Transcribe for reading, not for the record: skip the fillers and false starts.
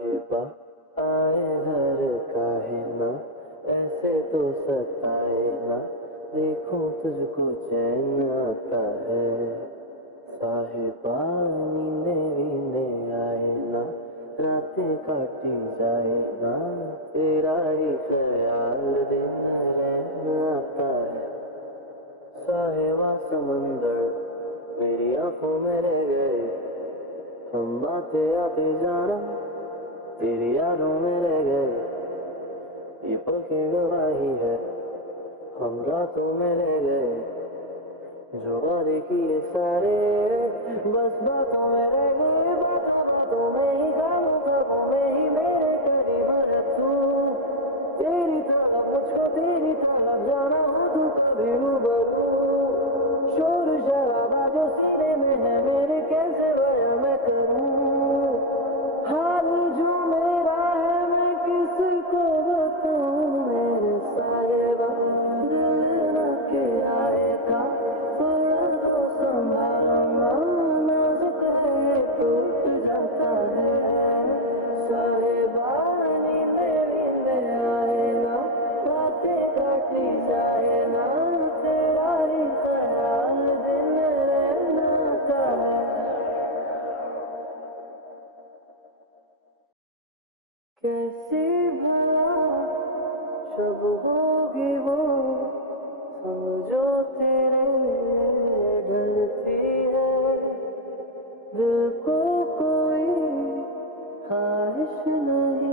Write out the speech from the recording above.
साहिबा आए घर काहे ना, ऐसे तो सताए ना, देखूं तुझको चैन आता है। साहिबा नींदे वींदे आए ना, रातें काटी जाए ना, तेरा ही ख्याल दिन रहना आता है। साहिबा समंदर मेरी आंखों में रह गए, हम बातें आती जाना तेरी यादों में रह गए। ये पलकें गवाही है हम रातों में रह गए, जो वादे किए सारे बस बातों में रह गए। बातों में ही खामों ख्वाबों में ही मेरे करीब है तू, तेरी तरह मुझको तेरी तरह जाना हो तू कभी रूबरू। शोर शराबा जो सीने में है मेरे कैसे बयां मैं करूं, हाल जो मेरा है मैं किसको बताऊं। मेरे साहिबा दिल न के आएगा, थोड़ा तो संभालना, नाजुक है ये टूट जाता है। साहिबा नींदे वींदे आए ना, रातें काटी जाए ना, तेरा ही ख्याल दिन रहना आता है। कैसी भला शब होगी वो संग जो तेरे ढलती है, दिल को कोई ख्वाहिश नहीं